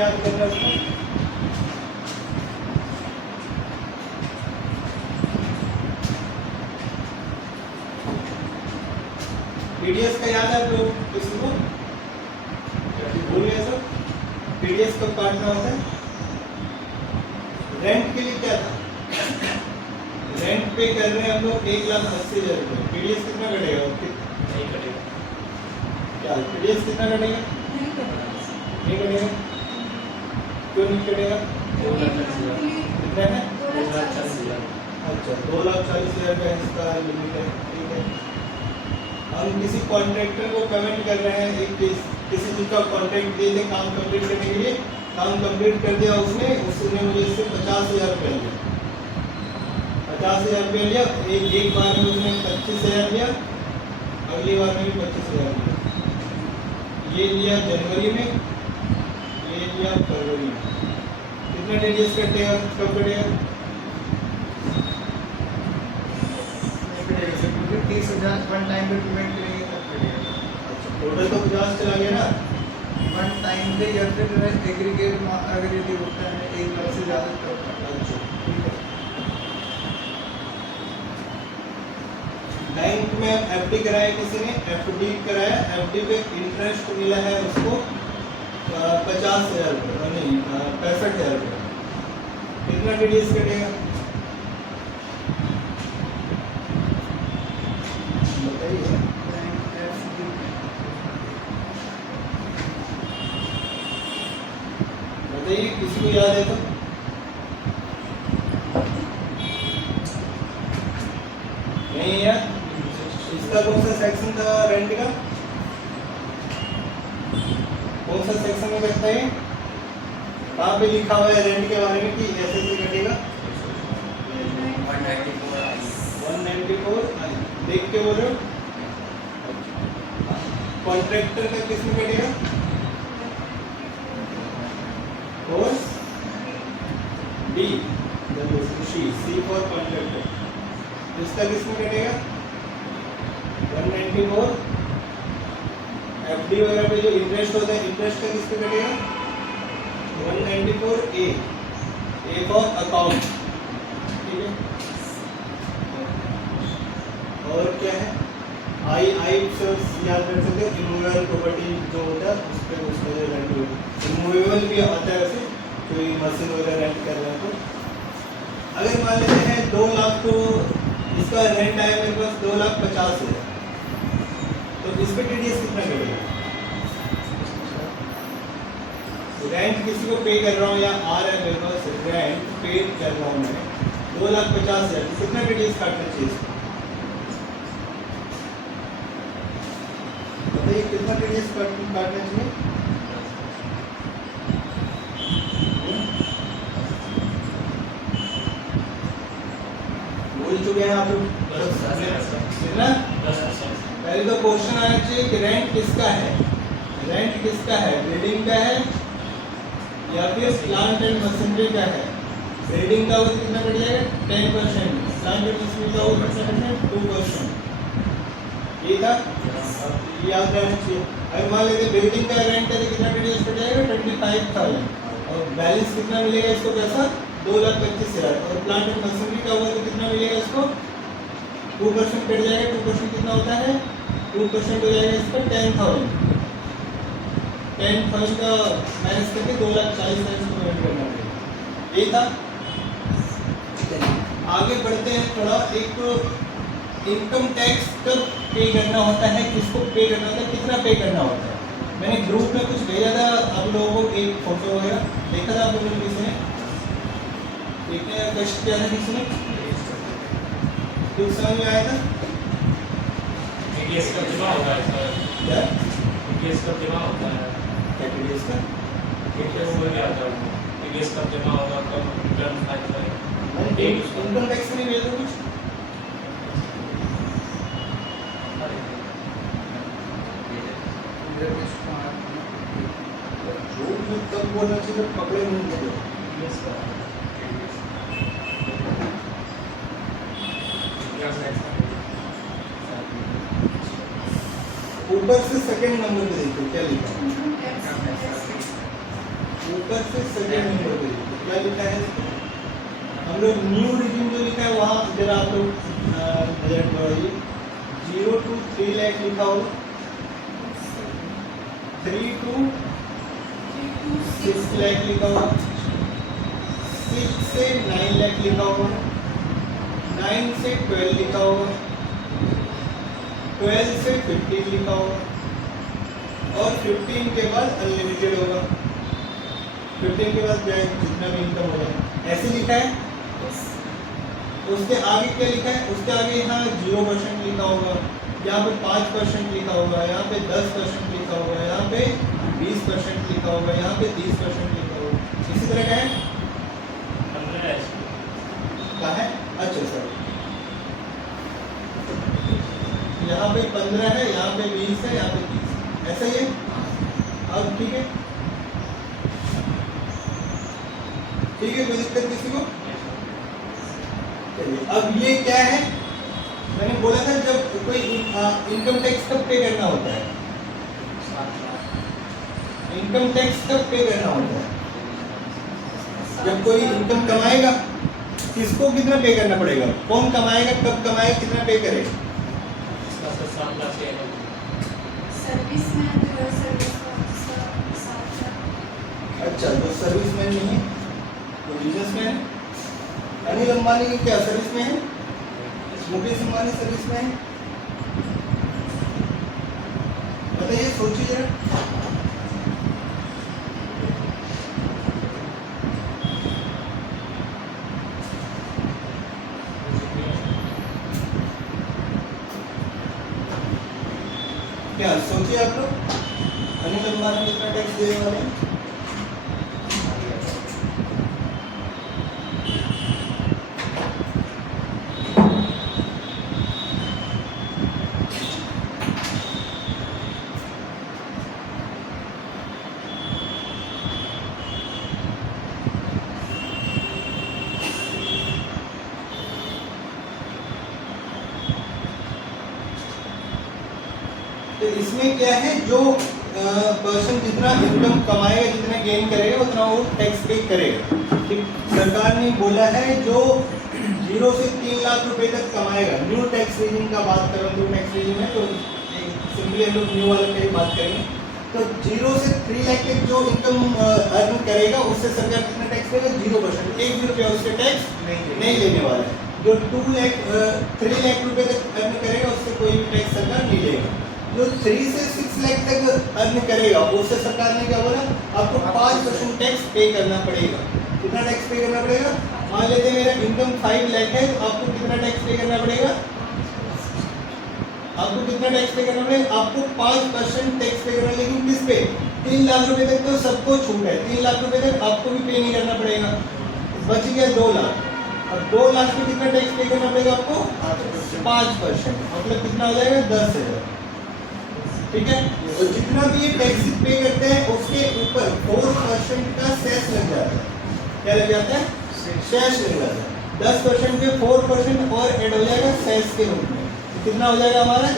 याद करना उसको। पीडीएस का याद है आप लोग किसी को? भूल गए सब? पीडीएस कब काटना होता है? रेंट के लिए क्या था? रेंट पे कर रहे हैं हम लोग 1,80,000 रुपये। पीडीएस कितना कटेगा? नहीं कटेगा। क्या पीडीएस कितना कटेगा? नहीं कटेगा। क्यों नहीं कटेगा? 2,40,000। कितना है? 2,40,000। अच्छा 2,40,000 का इसका लिमिट है। ठीक है, हम किसी कॉन्ट्रैक्टर को पेमेंट कर रहे हैं, एक किसी चीज का कॉन्ट्रैक्ट दिए थे काम कंप्लीट करने के लिए, काम कंप्लीट कर दिया उसने मुझे इससे 50,000 रुपया लिया। 50,000 रुपया लिया, एक बार में उसने 25,000 लिया, अगली बार में भी 25,000 लिया। ये लिया जनवरी में, ये लिया फरवरी में। कितना टीडीएस कटेगा? कब कटेगा? 30,000 वन टाइम पे पेमेंट करेंगे तब करेगा। अच्छा टोटल तो 50 चला गया ना। वन टाइम पे या फिर एग्रीगेट अगर यदि होता है 1 लाख से ज़्यादा तब। अच्छा ठीक है। बैंक में एफडी कराया किसी ने, एफडी कराया, एफडी पे इंटरेस्ट मिला है उसको 50,000 रुपये, नहीं 65,000 रुपये। कितना टीडीएस कटेगा बताइए? बताइए किसी को याद है तो? नहीं यार, इसका कौन सा सेक्शन था रेंट का? कौन सा सेक्शन में कटता है? कहाँ पे लिखा हुआ है रेंट के बारे में कि ऐसे से कटेगा? 194 देख के बोल रहे हो? कॉन्ट्रैक्टर का किस में कटेगा? Course D, C for contractor. इसका किस में कटेगा? 194। एफडी वगैरह पे जो इंटरेस्ट होता है, इंटरेस्ट का किस पे कटेगा? 194 ए फॉर अकाउंट। ठीक है, और क्या है? आई याद रख सकते हो, इमूवेबल प्रॉपर्टी जो होता है उस पर उसका जो रेंट होता है, इमूवेबल भी आता है वैसे, कोई मशीन वगैरह रेंट कर रहे हैं तो। अगर मान लेते हैं 2 लाख को इसका रेंट आया मेरे पास 2,50,000, तो इस पर टीडीएस कितना करेगा? रेंट किसी को पे कर रहा हूँ या आ रहा है मेरे पास रेंट पे कर रहा हूँ मैं 2,50,000, कितना टीडीएस काटना चाहिए? बताइए कितना टीडीएस काटना चाहिए? भूल चुके हैं आप लोग कितना? पहले तो क्वेश्चन आना चाहिए कि रेंट किसका है। रेंट किसका है? बिल्डिंग का है या फिर प्लांट एंड मशीनरी का है? बिल्डिंग का होगा कितना कट जाएगा? 10%। प्लांट एंड मशीनरी का होगा कितना कट जाएगा? 2%। ये था, ये याद रहना चाहिए। अगर मान लेते बिल्डिंग का रेंट है तो कितना टीडीएस कट जाएगा? 25,000। और बैलेंस कितना मिलेगा इसको पैसा? 2,25,000। और प्लांट एंड मशीनरी का होगा तो कितना मिलेगा इसको? 2% कट जाएगा। 2% कितना होता है? 2% हो जाएगा इसका 10,000। 10,000 का माइनस करके 2,40,000 को पेमेंट करना पड़ेगा। ये था। आगे बढ़ते हैं थोड़ा। एक इनकम टैक्स कब पे करना होता है, किसको पे करना होता है, कितना पे करना होता है? मैंने ग्रुप में कुछ भेजा था आप लोगों को, एक फोटो वगैरह देखा था आप लोगों ने? किसी ने देखने का कष्ट किया था? किसी ने कुछ समझ में आया था? टीडीएस कब जमा होता है सर? क्या टीडीएस कब जमा होता है? क्या टीडीएस का? टीडीएस हो गया था। टीडीएस कब जमा होगा, कब रिटर्न फाइल करें? इनकम टैक्स नहीं भेजा कुछ? जो भी तब बोलना चाहिए पकड़े नहीं गए। टीडीएस का ऊपर से सेकंड नंबर पे देखो क्या लिखा है। ऊपर से सेकेंड नंबर पे क्या लिखा है इसमें? हम लोग न्यू रिजिम जो लिखा है वहाँ जरा आप लोग बजट बढ़ाइए। 0 to 3 लाख लिखा हो, 3 to 6 लाख लिखा हो, 6 से 9 लाख लिखा होगा, 9 से 12 लिखा होगा, 12 से 15 लिखा होगा और 15 के बाद अनलिमिटेड होगा। 15 के बाद चाहे जितना भी इनकम हो जाए ऐसे लिखा है। उसके आगे क्या लिखा है? उसके आगे यहाँ 0% लिखा होगा, यहाँ पे 5% लिखा होगा, यहाँ पे 10% लिखा होगा, यहाँ पे 20% लिखा होगा, यहाँ पे 30% लिखा होगा। इसी तरह का है 15 है क्या है? अच्छा सर, यहाँ पे 15 है, यहाँ पे 20 है, यहाँ पे 30, ऐसा ही है। अब ठीक है, ठीक है, कोई दिक्कत किसी को? चलिए, अब ये क्या है? मैंने बोला था जब कोई इनकम टैक्स कब पे करना होता है? इनकम टैक्स कब पे करना होता है? जब कोई इनकम कमाएगा, किसको कितना पे करना पड़ेगा? कौन कमाएगा, कब कमाएगा, कितना पे करेगा? इसका तो 7 लाख से है। सर्विसमैन जो है सर्विस का 7 लाख। अच्छा, तो सर्विसमैन नहीं है तो बिजनेसमैन है। अनिल अंबानी की क्या सर्विस में है? मुकेश अंबानी सर्विस में है। बताइए, सोचिए जरा। क्या सोचिए आप लोग, अनिल अंबानी कितना टैक्स देने वाले हैं? तो इसमें क्या है, जो पर्सन जितना इनकम कमाएगा, जितना गेन करेगा, उतना वो टैक्स पे करेगा। ठीक, सरकार ने बोला है जो 0 से 3 लाख रुपए तक कमाएगा, न्यू टैक्स रेजिम का बात कर रहा हूँ, न्यू टैक्स रेजिम है तो सिंपली हम लोग न्यू वाले पे ही बात करेंगे। तो 0 से 3 लाख तक जो इनकम अर्न करेगा उससे सरकार कितना टैक्स लेगा? 0%, 1 भी रुपया उससे टैक्स नहीं लेने वाला है। जो 3 लाख रुपए तक अर्न करेगा उससे कोई भी टैक्स सरकार नहीं लेगा। जो 3 से 6 लाख तक अर्न करेगा उससे सरकार ने क्या बोला? आपको 5% टैक्स पे करना पड़ेगा। कितना टैक्स पे करना पड़ेगा? मान लेते हैं मेरा इनकम 5 लाख है, तो आपको कितना टैक्स पे करना पड़ेगा? आपको कितना टैक्स पे करना पड़ेगा? आपको 5% टैक्स पे करना। लेकिन किस पे? 3 लाख रुपए तक तो सबको छूट है, 3 लाख रुपए तक आपको भी पे नहीं करना पड़ेगा। बच गया 2 लाख। अब 2 लाख में कितना टैक्स पे करना पड़ेगा आपको? 5%, मतलब कितना हो जाएगा? 10,000। ठीक है, तो जितना भी ये टैक्स पे करते हैं उसके ऊपर 4% का सेस लग जाता है। क्या लग जाता है? सेस लग जाता है। 10% पे 4% और ऐड हो जाएगा सेस के रूप में। कितना हो जाएगा हमारा?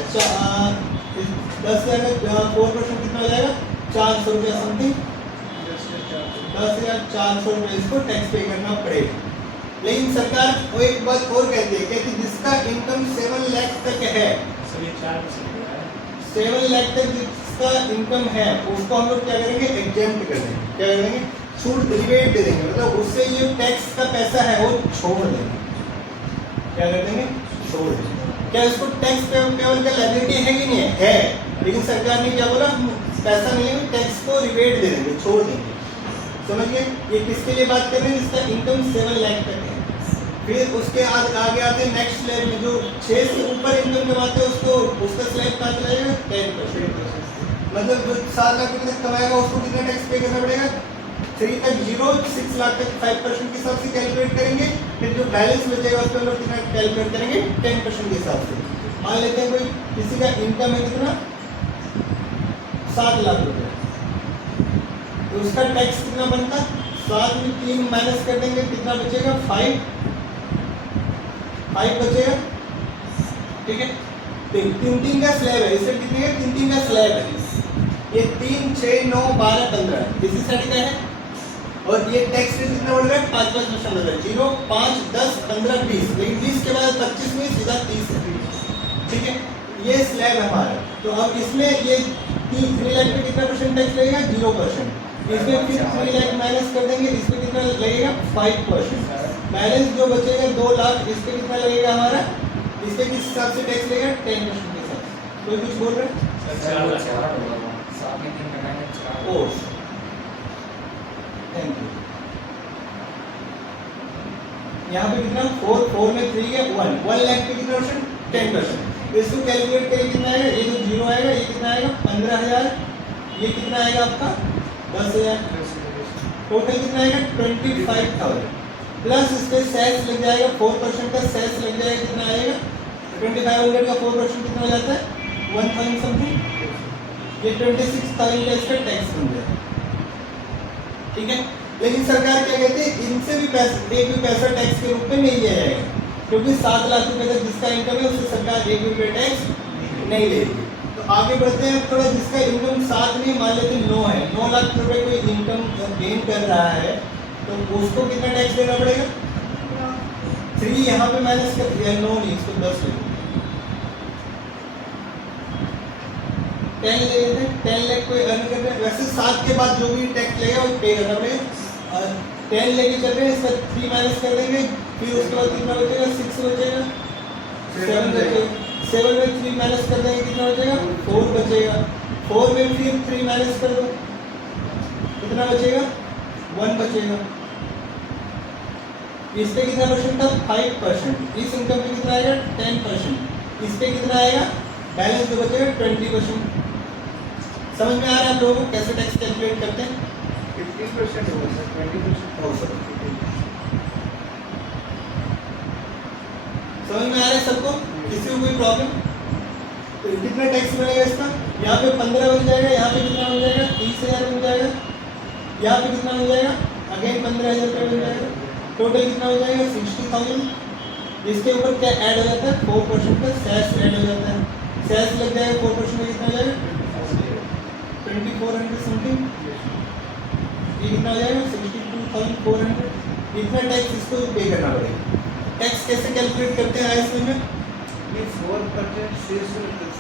10,000 का 4% कितना हो जाएगा? 400 रुपया समथिंग, 10,400 रुपये इसको टैक्स पे करना पड़ेगा। लेकिन सरकार वो एक बात और कहती है, कहती जिसका इनकम 7 लाख तक है, सभी 4% 7 लाख तक जिसका इनकम है उसको हम लोग क्या करेंगे? एग्जेम्प्ट कर देंगे। क्या करेंगे? छूट, रिबेट दे देंगे, मतलब उससे ये टैक्स का पैसा है वो छोड़ देंगे। क्या कर देंगे? छोड़ देंगे। क्या इसको टैक्स पेबल का लायबिलिटी है कि नहीं है? है, लेकिन सरकार ने क्या बोला? पैसा मिलेगा, टैक्स को रिबेट दे देंगे, छोड़ देंगे। समझिए, ये किसके लिए बात कर रहे हैं? जिसका इनकम 7 लाख तक है। फिर उसके आगे आते नेक्स्ट स्लैब में जो 6 से ऊपर इनकम कमाते हैं उसको, उसका स्लैब कहाँ चला जाएगा? 10%। मतलब जो 7 लाख रुपए तक कमाएगा उसको कितना टैक्स पे करना पड़ेगा? 3 तक 0, 6 लाख तक 5% के हिसाब से कैलकुलेट करेंगे। फिर जो बैलेंस बचेगा उसको हम लोग कितना कैलकुलेट करेंगे? 10% के हिसाब से। मान लेते हैं कोई किसी का इनकम है कितना? 7 लाख रुपए, तो उसका टैक्स कितना बनता? 7 में 3 माइनस कर देंगे, कितना बचेगा? 5 बचेगा। ठीक है, 3 का स्लैब है, इससे कितने का? 3 का स्लैब है। ये 3, 6, 9, 12, 15 किसी साइड का है? और ये टैक्स रेट कितना बढ़ रहा है? 5% बढ़ रहा है। 0, 5, 10, 15, 20, लेकिन 20 के बाद 25 में सीधा 30 है। ठीक है, ये स्लैब है हमारा। तो अब इसमें ये 3 लाख पे कितना परसेंट टैक्स लगेगा? 0%। इसमें फिर 3 लाख माइनस कर देंगे, इसमें कितना लगेगा? 5%। बैलेंस जो बचेगा 2 लाख, इस पे कितना लगेगा हमारा? इस पे किस हिसाब से टैक्स लगेगा? 10% के साथ। कोई कुछ बोल रहा है? ओ थैंक यू। यहाँ पे कितना? 4 में 3 है 1 लाख पे कितना परसेंट? 10%। इसको कैलकुलेट करें कितना आएगा? ये जो 0 आएगा, ये कितना आएगा? 15,000। ये कितना आएगा आपका? 10,000। टोटल कितना आएगा? 25,000 प्लस इस पे सेस लग जाएगा। 4% का सेस लग जाएगा। कितना आएगा? 2500 का 4% कितना हो जाता है? 1,000 समथिंग। ये 26,000 का इसका टैक्स बन जाएगा। ठीक है, लेकिन सरकार क्या कहती है? इनसे भी एक भी पैसा टैक्स के रूप में नहीं लिया जाएगा, क्योंकि 7 लाख रुपए तक जिसका इनकम है उससे सरकार 1 रुपये टैक्स नहीं लेगी। तो आगे बढ़ते हैं थोड़ा। जिसका इनकम 7 नहीं, मान लेते 9 है, 9 लाख रुपए कोई इनकम गेन कर रहा है, तो उसको कितना टैक्स देना पड़ेगा? 3 यहाँ पे माइनस कर दिया, 9 नहीं, इसको 10 ले 10 ले लेते हैं। 10 लाख कोई अर्न कर रहे हैं, वैसे 7 के बाद जो भी टैक्स लगेगा वो पे करना पड़ेगा। 10 लेके चल रहे हैं, इसका 3 माइनस कर देंगे, फिर उसके बाद कितना बचेगा? 6 बचेगा, 7 बचेगा। 7 में 3 माइनस कर देंगे, कितना बचेगा? 4 बचेगा। 4 में फिर 3 माइनस कर दो, कितना बचेगा? 1 बचेगा। इस पे कितना परसेंट था? 5%। इस इनकम पे कितना आएगा? 10%। इस पे कितना आएगा? बैलेंस जो बचेगा 20%। समझ में आ रहा है आप लोगों को कैसे टैक्स कैलकुलेट करते हैं? 15% होगा सर, 20% हो सकता है। समझ में आ रहा है सबको? किसी को कोई प्रॉब्लम? तो कितना टैक्स बनेगा इसका? यहाँ पे 15 बन जाएगा, यहाँ पे कितना बन जाएगा? 30,000 बन जाएगा। यहाँ पे कितना बन जाएगा? अगेन 15,000 रुपये बन जाएगा। टोटल कितना हो जाएगा? 60,000। इसके ऊपर क्या ऐड हो जाता है? 4% का सेस ऐड हो जाता है। सेस लग जाएगा 4% में, कितना हो जाएगा? 2400 समथिंग। ये कितना हो जाएगा? 62,400। इतना टैक्स इसको पे करना पड़ेगा। टैक्स कैसे कैलकुलेट करते हैं आईएसओ में? ये 4% सेस लगता है।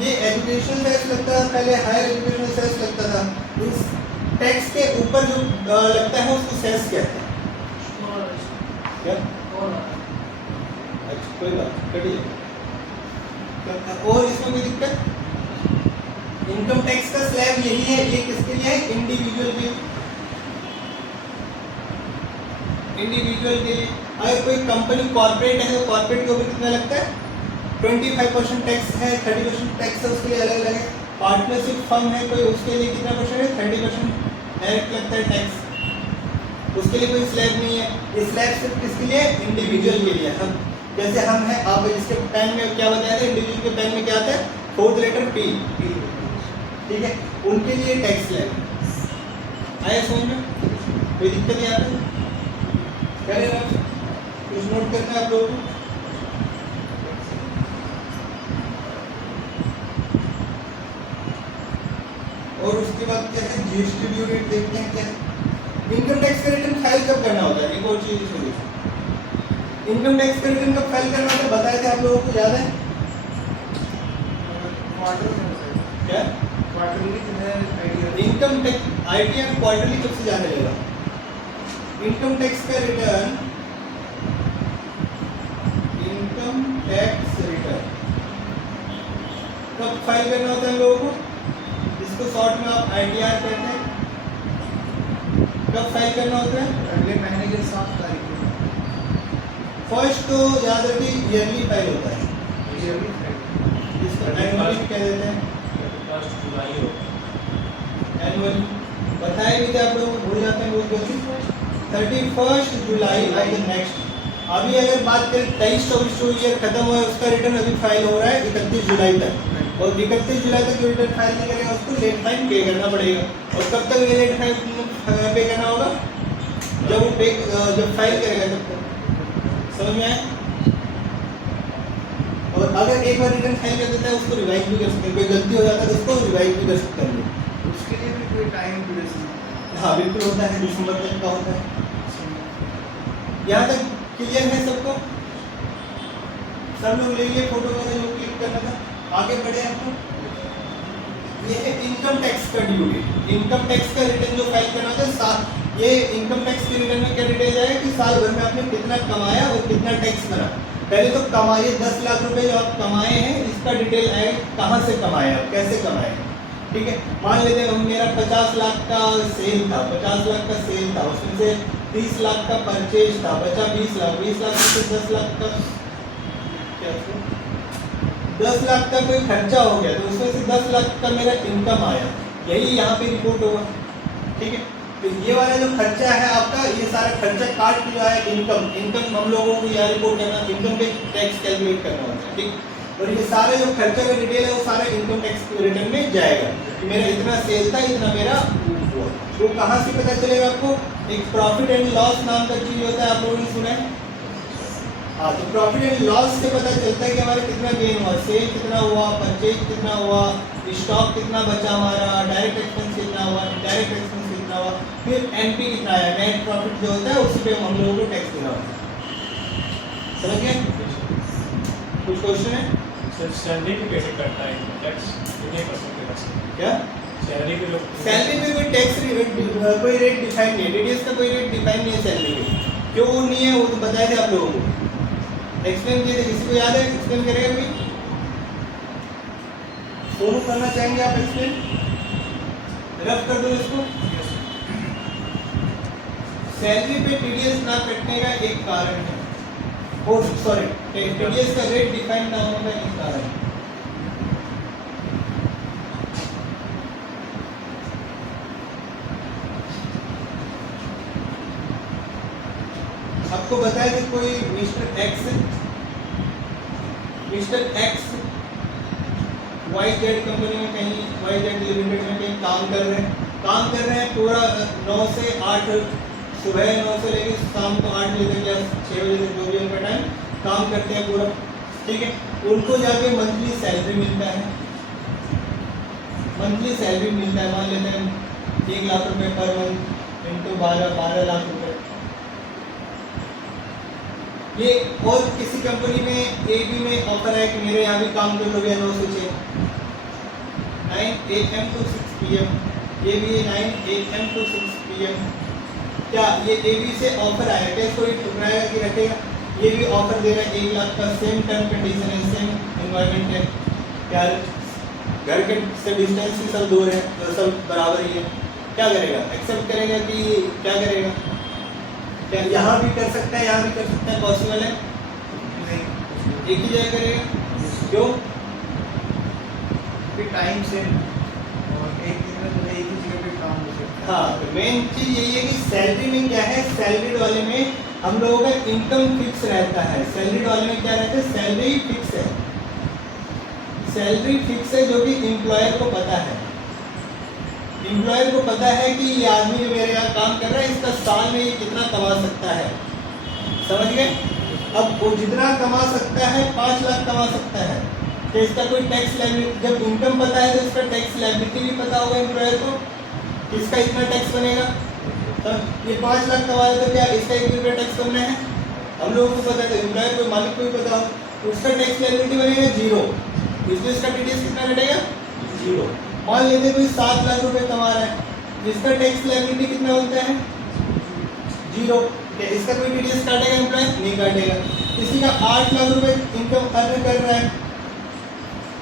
ये एजुकेशन सेस लगता था पहले, हायर एजुकेशन सेस लगता था। इस टैक्स के ऊपर जो लगता है उसको सेस कहते हैं। क्या? अच्छा कोई बात कटिए। और इसमें कोई दिक्कत? इनकम टैक्स का स्लैब यही है। ये किसके लिए है? इंडिविजुअल के लिए। इंडिविजुअल के लिए अगर कोई कंपनी कॉर्पोरेट है तो कॉर्पोरेट के ऊपर कितना लगता है? 25% टैक्स है, 30% टैक्स है, उसके लिए अलग अलग है। पार्टनरशिप फर्म है कोई, उसके लिए कितना परसेंट है? 30% डायरेक्ट लगता है टैक्स। उसके लिए कोई स्लैब नहीं है। ये स्लैब सिर्फ किसके लिए? इंडिविजुअल के लिए। हम जैसे हम हैं, आप इसके पेन में क्या बताया था? इंडिविजुअल के पेन में क्या आता है? 4th letter P। ठीक है, उनके लिए टैक्स स्लैब आया समझ में? कोई दिक्कत नहीं आती? करें आप कुछ नोट करना है आप लोगों को? और उसके बाद क्या है? जीएसटी ड्यू रेट देखते हैं क्या है। इनकम टैक्स का रिटर्न फाइल कब करना होता है? एक और चीज सुनिए, इनकम टैक्स का रिटर्न कब फाइल करना होता है? बताए थे आप लोगों को, याद है क्या? इनकम टैक्स आईटीआर क्वार्टरली कब से जाने लगा? इनकम टैक्स का रिटर्न, इनकम टैक्स रिटर्न कब फाइल करना होता है लोगों को? इसको शॉर्ट में आप आईटीआर कहते हैं। कब फाइल करना होता है? अगले महीने के 7 तारीख को। फर्स्ट तो याद रखिए ईयरली फाइल होता है, ईयरली फाइल। इसको एनुअली भी कह देते हैं। 1 जुलाई हो। एनुअली बताए भी थे आप लोगों को, भूल जाते हैं लोग जल्दी। 31 जुलाई ऑफ द नेक्स्ट। अभी अगर बात करें 23-24 ईयर खत्म हुआ है, उसका रिटर्न अभी फाइल हो रहा है 31 जुलाई तक। और 31 जुलाई तक जो रिटर्न फाइल नहीं करेगा उसको लेट फाइन पे करना पड़ेगा। और कब तक ये लेट फाइन पे करना होगा? जब वो पे जब फाइल करेगा तब तक। समझ में आया? और अगर एक बार रिटर्न फाइल कर देता है उसको रिवाइज भी कर सकते हैं। कोई गलती हो जाता है तो उसको रिवाइज भी कर सकते हैं। उसके लिए भी कोई टाइम ड्यूरेशन? हाँ बिल्कुल होता है, दिसंबर तक का होता है। यहाँ तक क्लियर है सबको? सब लोग ले लिए फोटो का जो क्लिक करना था, आगे बढ़े हम लोग। ये है इनकम टैक्स का ड्यू डेट। इनकम टैक्स का रिटर्न जो फाइल करना होता है, ये इनकम टैक्स के रिटर्न में क्या डिटेल आएगा कि साल भर में आपने कितना कमाया और कितना टैक्स भरा। पहले तो कमाइए 10 लाख रुपए जो आप कमाए हैं इसका डिटेल आएगा, कहाँ से कमाए आप, कैसे कमाए, ठीक है। मान लेते हैं मेरा 50 लाख का सेल था, 50 लाख का सेल था, उसमें से 30 लाख का परचेज था, बचा 20 लाख, 20 लाख में से 10 लाख का क्या 10 लाख का कोई खर्चा हो गया, तो उसमें से 10 लाख का मेरा इनकम आया, यही यहाँ पे रिपोर्ट होगा, ठीक है। तो ये वाला जो खर्चा है आपका, ये सारा खर्चा काट के जो है इनकम हम लोगों को यहाँ रिपोर्ट करना, इनकम पे टैक्स कैलकुलेट करना होता है, ठीक। और ये सारे जो खर्चा का डिटेल है वो सारा इनकम टैक्स रिटर्न में जाएगा कि मेरा इतना सेल था, इतना मेरा हुआ। वो कहाँ से पता चलेगा आपको? एक प्रॉफिट एंड लॉस नाम का चीज होता है, आप लोगों ने सुना है? हाँ, तो प्रॉफिट एंड लॉस से पता चलता है कि हमारा कितना गेन हुआ, सेल कितना हुआ, परचेज कितना हुआ, स्टॉक कितना बचा हमारा, डायरेक्ट एक्सपेंस कितना हुआ, डायरेक्ट एक्सपेंस कितना हुआ, फिर एनपी कितना आया, नेट प्रॉफिट जो होता है उसी पे हम लोगों को टैक्स देना होता है। समझ गए? कुछ क्वेश्चन है? सर सैलरी पे कैसे कटता है टैक्स, कितने परसेंट पे लगता है? क्या सैलरी पे लोग सैलरी पे कोई टैक्स कोई रेट डिफाइन नहीं है, डीडीएस का कोई रेट डिफाइन नहीं है सैलरी पे। क्यों नहीं है वो तो बताए थे आप लोगों को, एक्सप्लेन किए थे, किसी को याद है? एक्सप्लेन करेगा कोई? सोनू करना चाहेंगे आप एक्सप्लेन? रफ कर दो इसको। सैलरी पे टीडीएस ना कटने का एक कारण है, और सॉरी टीडीएस का रेट डिफाइन ना होने का एक कारण है। आपको बताया कि कोई मिस्टर एक्स YZ कंपनी में कहीं YZ लिमिटेड में कहीं काम कर रहे हैं पूरा 9 से 8, सुबह 9 से लेकर शाम को 8 बजे तक या 6 बजे तक जो भी उनका टाइम काम करते हैं पूरा, ठीक है। उनको जाके मंथली सैलरी मिलता है, मंथली सैलरी मिलता है, मान लेते हैं 1 लाख रुपए पर मंथ इंटू 12 लाख रुपए। ये और किसी कंपनी में AB में ऑफर है कि मेरे यहाँ भी काम कर लो भैया 9 से 6, 9 AM to 6 PM, ये भी 9 AM to 6 PM। क्या ये AB से ऑफर आया, क्या इसको ठुकराएगा कि रखेगा? ये भी ऑफर दे रहा है 1 लाख का, सेम टर्म कंडीशन है, सेम एनवायरनमेंट है, क्या घर के से डिस्टेंस भी सब दूर है, तो सब बराबर ही है। क्या करेगा? एक्सेप्ट करेगा कि क्या करेगा? क्या यहाँ भी कर सकता है, यहाँ भी कर सकता है, पॉसिबल है? नहीं, एक ही जगह करेगा। क्यों? टाइम से और एक दिन में तो एक ही जगह पे काम हो सकता है। हाँ, तो मेन चीज यही है कि सैलरी में क्या है, सैलरीड वाले में हम लोगों का इनकम फिक्स रहता है। सैलरीड वाले में क्या रहता है? सैलरी फिक्स है, सैलरी फिक्स है जो कि एम्प्लॉयर को पता है। एम्प्लॉयर को पता है कि ये आदमी जो मेरे यहाँ काम कर रहा है इसका साल में ये कितना कमा सकता है, समझ गए? अब वो जितना कमा सकता है 5 लाख कमा सकता है, तो इसका कोई टैक्स लायबिलिटी, जब इनकम पता है तो इसका टैक्स लायबिलिटी भी पता होगा एम्प्लॉयर को, इसका इतना टैक्स बनेगा। तो ये 5 लाख कमा रहे तो क्या इसका 1 रुपया टैक्स बनना है? हम लोगों को पता है, तो एम्प्लॉयर को मालिक को भी पता हो, तो उसका टैक्स लायबिलिटी बनेगा 0, इसलिए इसका टीडीएस कितना घटेगा? 0। मान लेते कोई 7 लाख रुपए कमा रहा है, इसका टैक्स लायबिलिटी कितना होता है? 0। इसका कोई टीडीएस काटेगा एम्प्लॉय? नहीं काटेगा। किसी का 8 लाख रुपए इनकम अर्न कर रहा है,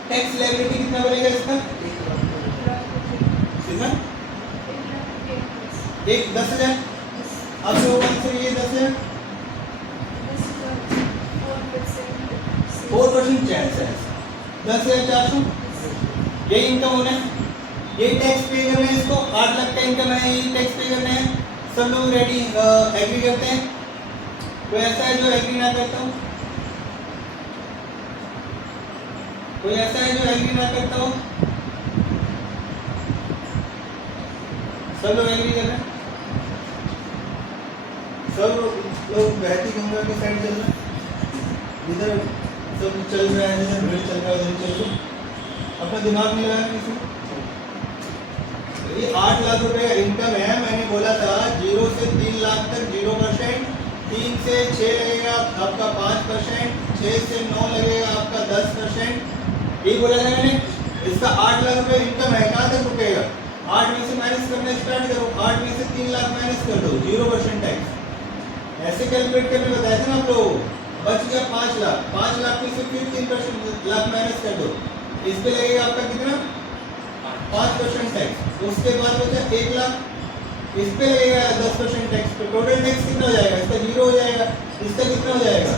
टैक्स लायबिलिटी कितना बनेगा इसका? कितना? 10,000। अब लोगों का आंसर ये 10,000, 4% चांस है, 10,400 यही इनकम होना है, यही टैक्स पे करना है इसको। 8 लाख का इनकम है, यही टैक्स पे करना है। सब लोग रेडी एग्री करते हैं? कोई ऐसा है जो एग्री ना करता हो? कोई ऐसा है जो एग्री ना करता हो? सब लोग एग्री कर रहे हैं? सब लोग बहती गंगा के साइड चल रहे हैं, इधर सब चल रहा है, इधर भीड़ चल रहा है, उधर चल रहा है, अपना दिमाग नहीं लगाना किसी ये 8 लाख रुपए का इनकम है। मैंने बोला था 0 से 3 लाख तक 0%, 3 से 6 लगेगा आपका 5%, 6 से 9 लगेगा आपका 10%। ये बोला था मैंने। इसका 8 लाख रुपए इनकम है, कहाँ तक रुकेगा? 8 में से माइनस करना स्टार्ट करो। 8 में से 3 लाख माइनस कर दो, 0% टैक्स। ऐसे कैलकुलेट करके बताया था ना आप लोगों को। बच गया 5 लाख। 5 लाख में से फिर 3% लाख माइनस कर दो। इस पे लगेगा आपका कितना? 5% टैक्स। उसके बाद बचा 1 लाख। इस पे लगेगा 10% टैक्स। तो टोटल टैक्स कितना हो जाएगा? इसका 0 हो जाएगा। इसका कितना हो जाएगा?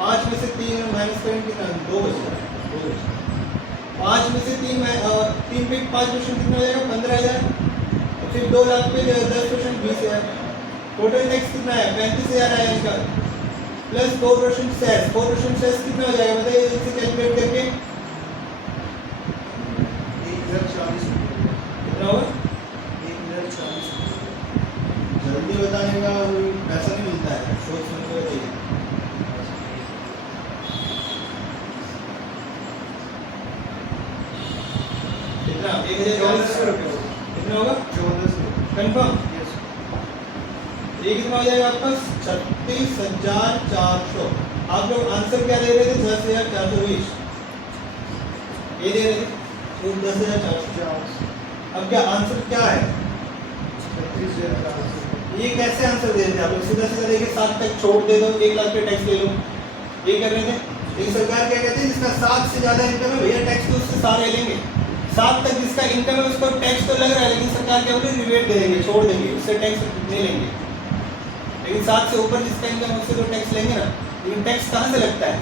5 में से 3 माइनस करेंगे कितना? 2 बचेगा। 5 में से 3 पे 5% कितना हो जाएगा? 15,000। फिर 2 लाख पे 10% 20,000। टोटल टैक्स कितना है? 35,000 आया इनका। Plus 4% cess. 4% सेस कितना हो जाएगा बताइए इसे कैलकुलेट करके? 1,040 रुपये। कितना होगा? 1,040 जल्दी बताने का पैसा नहीं मिलता है, सोच समझ के बताइए। कितना? 1,040 रुपये। कितना होगा? 1400। कंफर्म? यस। ये कितना हो जाएगा आपका? 36,400। आप लोग आंसर क्या दे रहे थे? 10,420 ये दे रहे थे, तो 10,400। अब क्या आंसर क्या है? 36,400। ये कैसे आंसर दे रहे थे आप लोग? सीधा सीधा देखिए 7 तक छोड़ दे दो, 1 लाख पे टैक्स ले लो। ये कर रहे थे। लेकिन सरकार क्या कहती है? जिसका 7 से ज्यादा इनकम है भैया टैक्स तो उससे सारे लेंगे। 7 तक जिसका इनकम है उसको टैक्स तो लग रहा है, लेकिन सरकार क्या बोले? रिबेट दे देंगे, छोड़ देंगे, उससे टैक्स नहीं लेंगे। लेकिन 7 से ऊपर जिसका इनकम है उससे तो टैक्स लेंगे ना। लेकिन टैक्स कहाँ से लगता है?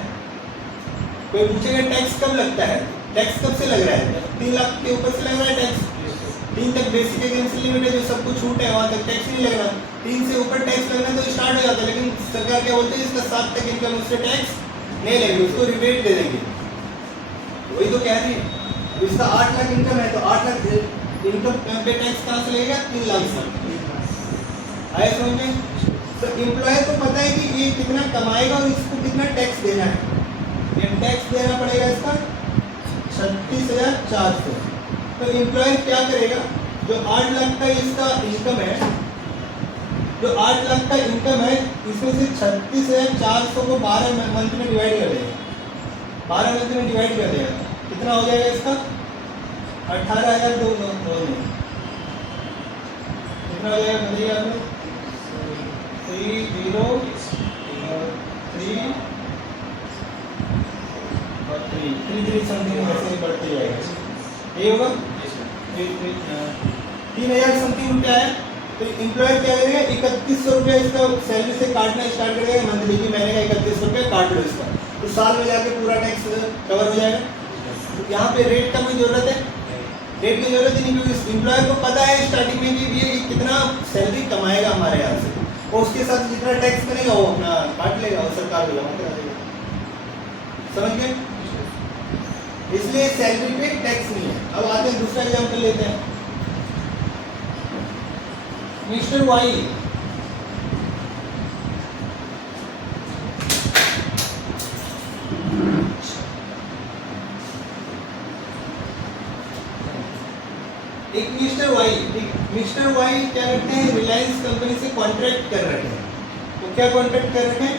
कोई पूछेगा टैक्स कब लगता है? टैक्स कब से लग रहा है? 3 लाख के ऊपर से लग रहा है टैक्स। 3 तक बेसिक एग्जाम्पल लिमिट है, जो सब कुछ छूट है वहाँ तक टैक्स नहीं लगना। 3 से ऊपर टैक्स लगना तो स्टार्ट हो जाता है। लेकिन सरकार क्या बोलते हैं? इसका 7 तक इनकम उससे टैक्स नहीं लगेगी, उसको रिबेट दे देंगे। वही तो कह रही है। अब इसका 8 लाख इनकम है तो 8 लाख इनकम पे टैक्स कहाँ से लगेगा? 3 लाख से। आए समझ में? तो एम्प्लॉयर को पता है कि ये कितना कमाएगा और इसको कितना टैक्स देना है। ये टैक्स देना पड़ेगा इसका 36,400। तो एम्प्लॉयर क्या करेगा? जो 8 लाख का इसका इनकम है, जो 8 लाख का इनकम है, इसमें से 36,400 को 12 मंथ में डिवाइड कर देगा। 12 मंथ में डिवाइड कर देगा, कितना हो जाएगा इसका? 18,000 कितना हो जाएगा बताइए आप लोग? 3 समथिंग ऐसे ही बढ़ते जाएगा। ये होगा 3,000 समथिंग रुपया है। तो एम्प्लॉयर क्या करेगा? 3,100 रुपया इसका सैलरी से काटना स्टार्ट करेगा मंथली की। महीने का 3,100 रुपया काट लो इसका, तो साल में जाके पूरा टैक्स कवर हो जाएगा। तो यहाँ पे रेट का कोई जरूरत है? रेट की जरूरत ही नहीं, क्योंकि एम्प्लॉयर को पता है स्टार्टिंग में कि ये कितना सैलरी कमाएगा हमारे यहाँ से, और उसके साथ जितना टैक्स करेगा वो अपना काट लेगा और सरकार को जमा करा देगा। समझ गए? इसलिए सैलरी पे टैक्स नहीं है। अब आते हैं दूसरा एग्जाम्पल लेते हैं। मिस्टर वाई एक मिस्टर वाई क्या करते हैं? रिलायंस कंपनी से कॉन्ट्रैक्ट कर रखे हैं। तो क्या कॉन्ट्रैक्ट कर रखे हैं?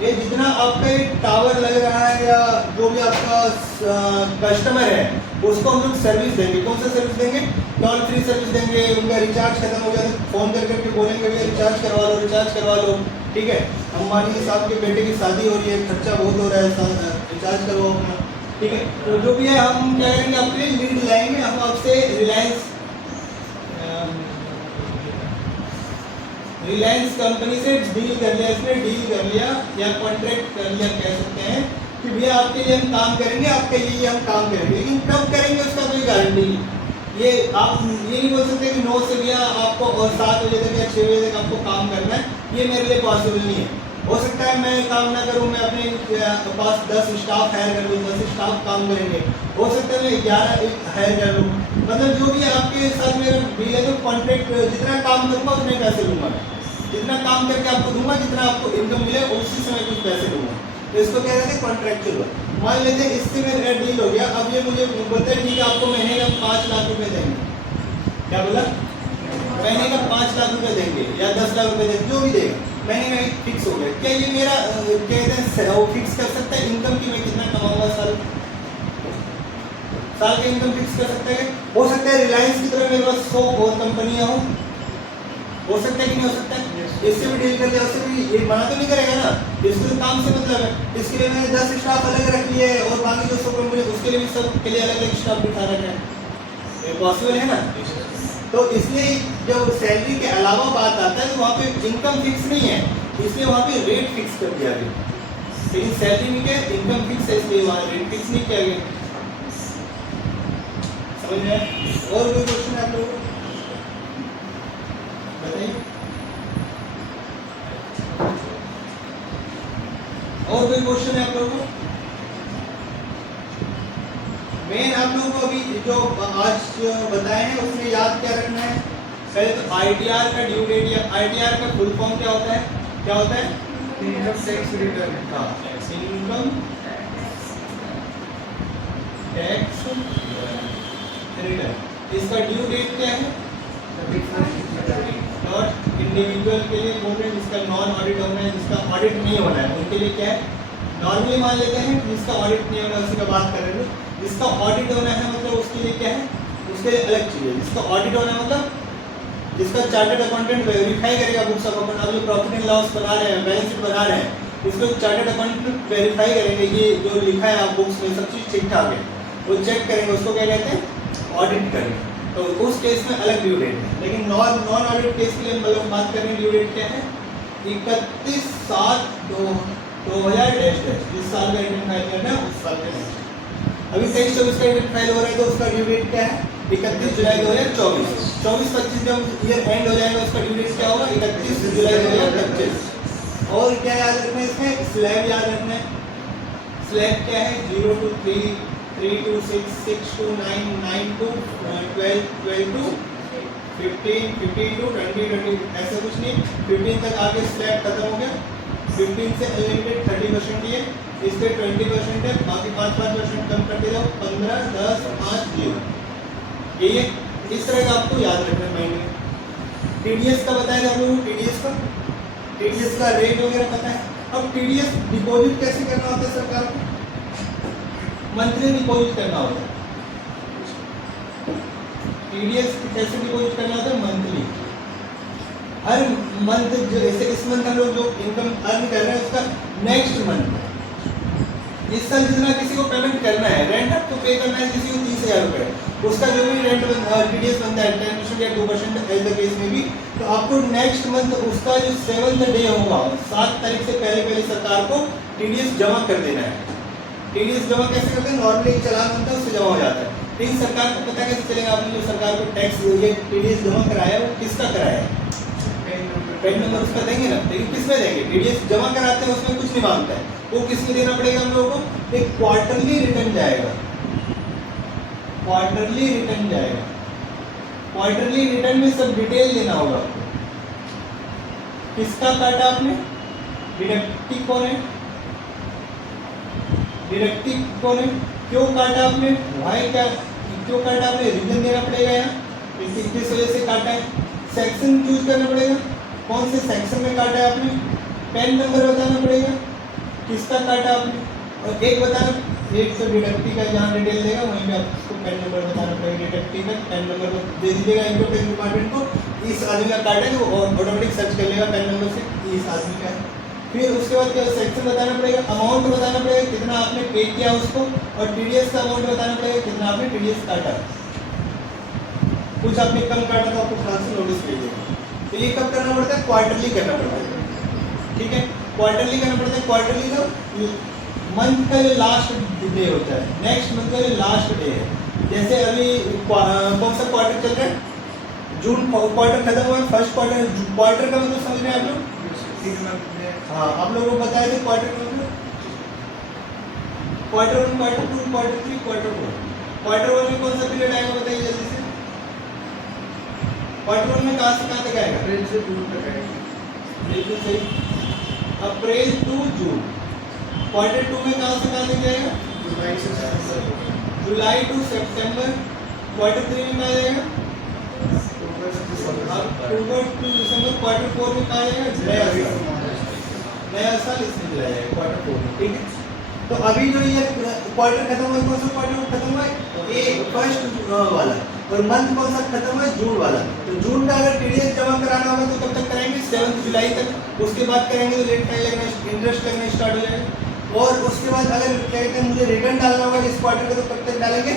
ये जितना आपका टावर लग रहा है या जो भी आपका कस्टमर है उसको हम लोग सर्विस देंगे। कौन सा सर्विस देंगे? कॉल फ्री सर्विस देंगे। उनका रिचार्ज खत्म हो गया तो फोन कर करके बोलेंगे भैया रिचार्ज करवा लो। ठीक है, अंबानी साहब के बेटे की शादी हो रही है, खर्चा बहुत हो रहा है, रिचार्ज करवाओ अपना। ठीक है, तो जो भी है हम क्या करेंगे? अपने लीड लाएंगे। हम आपसे रिलायंस कंपनी से डील कर लिया, इसने डील कर लिया या कॉन्ट्रैक्ट कर लिया कह सकते हैं कि भैया आपके लिए हम काम करेंगे, आपके लिए हम काम करेंगे। लेकिन कब करेंगे उसका कोई गारंटी नहीं। ये आप ये नहीं बोल सकते कि 9 से भैया आपको और 7 बजे तक या 6 बजे तक आपको काम करना है, ये मेरे लिए पॉसिबल नहीं है। हो सकता है मैं काम ना करूं, मैं अपने पास 10 स्टाफ हायर कर लूँ, 10 स्टाफ काम करेंगे। हो सकता है मैं 11 हायर कर लूँ। मतलब जो भी आपके साथ मेरा डील है तो कॉन्ट्रैक्ट जितना काम करूँगा उतने पैसे लूँगा। जितना काम करके आपको दूंगा, जितना आपको इनकम मिले उसी समय कुछ पैसे दूंगा। तो इसको क्या कहते हैं कॉन्ट्रैक्चुअल वर्क। मान लेते हैं इससे मेरा डील हो गया, अब ये मुझे बोलते हैं ठीक है आपको महीने का 5 लाख रुपए देंगे। क्या बोला? महीने का 5 लाख रुपए देंगे या 10 लाख रुपए देंगे, जो भी देगा महीने का एक फिक्स हो गया। क्या ये मेरा कहते हैं वो फिक्स कर सकता है इनकम की, मैं कितना कमाऊंगा साल का इनकम फिक्स कर सकता है? हो सकता है रिलायंस की तरह मेरे पास 100 और कंपनियां हो सकता है कि नहीं हो सकता है? इससे भी डील कर लिया, उससे भी ये मना तो नहीं करेगा ना, इसको तो काम से मतलब है। इसके लिए मैंने 10 स्टाफ अलग रख लिए और बाकी जो 100 कंपनी उसके लिए भी सब के लिए अलग अलग स्टाफ बिठा रखा है। ये पॉसिबल है ना? तो इसलिए जब सैलरी के अलावा बात आता है तो वहाँ पे इनकम फिक्स नहीं है, इसलिए वहाँ पे रेट फिक्स कर दिया गया। लेकिन सैलरी में क्या इनकम फिक्स है, इसलिए वहाँ रेट फिक्स नहीं किया गया। समझ में आया? और कोई क्वेश्चन है आप लोगों को? बताइए। और कोई क्वेश्चन है आप लोगों को? मेन आप लोगों को अभी जो आज बताए हैं उसमें याद क्या रखना है? पहले तो आईटीआर का ड्यू डेट या आईटीआर का फुल फॉर्म क्या होता है? क्या होता है? Income tax return. हाँ, इनकम टैक्स रिटर्न। इसका ड्यू डेट क्या है? नॉट इंडिविजुअल के लिए बोल रहे हैं जिसका नॉन ऑडिट होना है, जिसका ऑडिट नहीं होना है उनके लिए क्या है? नॉर्मली मान लेते हैं जिसका ऑडिट नहीं होना है उसी का बात कर रहे हैं। जिसका ऑडिट होना है मतलब उसके लिए क्या है? उसके लिए अलग चीज़ है। जिसका ऑडिट होना है मतलब जिसका चार्टर्ड अकाउंटेंट वेरीफाई करेगा बुक्स ऑफ अकाउंट। आप जो प्रॉफिट एंड लॉस बना रहे हैं, बैलेंस शीट बना रहे हैं, इसको चार्टर्ड अकाउंटेंट वेरीफाई करेंगे ये जो लिखा है आप बुक्स में सब चीज़ ठीक ठाक है, वो चेक करेंगे, उसको क्या कहते हैं? ऑडिट करेंगे। तो उस केस में अलग ड्यू डेट है। लेकिन नॉन ऑडिट केस के लिए मतलब बात करें ड्यू डेट क्या है? 31/7/2000 जिस साल का रिटर्न फाइल करना है उस साल का रिटर्न। अभी 23-24 का रिटर्न फाइल हो रहा है तो उसका ड्यू डेट क्या है? 31 जुलाई 2024। 24-25 जब ईयर एंड हो जाएगा उसका ड्यू डेट क्या होगा? 31 जुलाई 2025। और क्या याद रखना है इसमें? स्लैब याद रखना है। स्लैब क्या है? 0 to 3, 3 to 6, 6 to 9, 9 to 12, 12 to 15, 15 to 20, 20 ऐसा कुछ नहीं। 15 तक आगे स्लैब खत्म हो गया। 15 से अनलिमिटेड 30% ये, इस पे 20% है, बाकी 5% कम करते जाओ। 15, 10, 5, 0 ये इस तरह का आपको याद रखना है माइंड में। टीडीएस का बताया था आप लोगों को, टीडीएस का रेट वगैरह पता है। अब टीडीएस डिपॉजिट कैसे करना होता है सरकार को? मंथली डिपॉजिट करना होता है। टीडीएस कैसे डिपॉजिट करना होता है? मंथली। हर मंथ जो जैसे इस मंथ हम लोग जो इनकम अर्न कर रहे हैं उसका नेक्स्ट मंथ इस साल जितना किसी को पेमेंट करना है, रेंट आपको पे करना है किसी को 30,000 रुपये, उसका जो भी रेंट टीडीएस बनता है 10% या 2% एज द केस में भी, तो आपको नेक्स्ट मंथ उसका जो 7th डे होगा 7 तारीख से पहले सरकार को टीडीएस जमा कर देना है। टीडीएस जमा कैसे करते हैं? नॉर्मली चालान बनता है उससे जमा हो जाता है। लेकिन सरकार को पता कैसे चलेगा आपने जो सरकार को टैक्स ये टीडीएस जमा कराया वो किसका कराया है? पेन नंबर उसका देंगे ना। लेकिन किस में देंगे? टीडीएस जमा कराते हैं उसमें कुछ नहीं मांगता है, वो किस में देना पड़ेगा हम लोगों को? एक क्वार्टरली रिटर्न जाएगा। क्वार्टरली रिटर्न जाएगा। क्वार्टरली रिटर्न में सब डिटेल देना होगा आपको। किसका काटा आपने? डिडक्टिव कौन है? डिडक्टिव कौन है? क्यों काटा आपने? भाई क्या क्यों काटा आपने? रीजन देना पड़ेगा यहाँ किस वजह से काटा है। सेक्शन चूज करना पड़ेगा, कौन से सेक्शन में काटा है आपने। पेन नंबर बताना पड़ेगा किसका काटा आपने, और एक बताना, एक तो डिडक्टिव का जहाँ डिटेल देगा वहीं पे आपको पेन नंबर बताना पड़ेगा। डिडक्टिव का पेन नंबर दे दीजिएगा इनकम टैक्स डिपार्टमेंट को, इस आदमी का काटा है तो ऑटोमेटिक सर्च कर लेगा पेन नंबर से कि इस आदमी का है। फिर उसके बाद क्या सेक्शन बताना पड़ेगा, अमाउंट बताना पड़ेगा कितना आपने पे किया उसको, और टीडीएस का अमाउंट बताना पड़ेगा कितना आपने टीडीएस काटा। कुछ आपने कम काटा तो आपको खास से नोटिस कीजिएगा। तो ये कब करना पड़ता है? क्वार्टरली करना पड़ता है। ठीक है, क्वार्टरली करना पड़ता है। क्वार्टरली का मंथ का जो लास्ट डे होता है, नेक्स्ट मंथ का जो लास्ट डे है। जैसे अभी कौन सा क्वार्टर चल रहा है? जून क्वार्टर खत्म हुआ है, फर्स्ट क्वार्टर का मतलब समझ रहे हैं आप लोग? हाँ, आप लोगों को बताया था क्वार्टर का मतलब quarter 1, quarter 2, quarter 3, quarter 4। Quarter 1 में कौन सा पीरियड आएगा बताइए जल्दी से। क्वार्टर 1 में कहाँ से कहाँ तक आएगा? अप्रैल से जून तक आएगा। बिल्कुल सही, अप्रैल टू जून। क्वार्टर टू में कहाँ से कहाँ तक जाएगा? जुलाई से सितंबर, जुलाई टू सितंबर। क्वार्टर थ्री में कहाँ जाएगा? अक्टूबर से दिसंबर, अक्टूबर टू दिसंबर। क्वार्टर फोर में कहाँ जाएगा? नया साल इसमें चला जाएगा क्वार्टर फोर में, ठीक है। तो अभी जो ये क्वार्टर खत्म हुआ, कौन सा क्वार्टर खत्म हुआ है? एक फर्स्ट वाला। और मंथ कौन सा खत्म हुआ है? जून वाला। तो जून का अगर टीडीएस जमा कराना होगा तो कब तक कराएंगे? 7 जुलाई तक। उसके बाद करेंगे तो लेट फाइन लगना, इंटरेस्ट लगना स्टार्ट हो जाएगा। और उसके बाद अगर क्या कहते हैं मुझे रिटर्न डालना होगा इस क्वार्टर का, तो कब तक डालेंगे?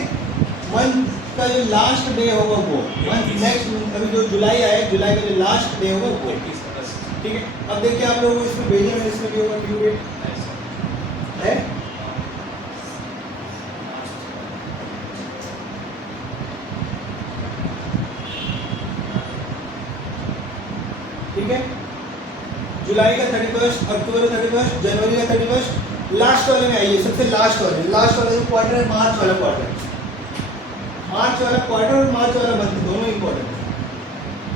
मंथ का जो लास्ट डे होगा वो मंथ, नेक्स्ट मंथ, अभी जो जुलाई आए, जुलाई का जो लास्ट डे होगा वो, 21 अगस्त ठीक है। अब देखिए आप लोगों को इसमें भेजे मैंने, इसमें भी होगा ड्यू डेट है। ठीक है, जुलाई का 31, अक्टूबर का 31, जनवरी का 31, लास्ट वाले में आइए, सबसे लास्ट वाले जो क्वार्टर है, मार्च वाला क्वार्टर। मार्च वाला क्वार्टर और मार्च वाला मंथ दोनों इंपॉर्टेंट है।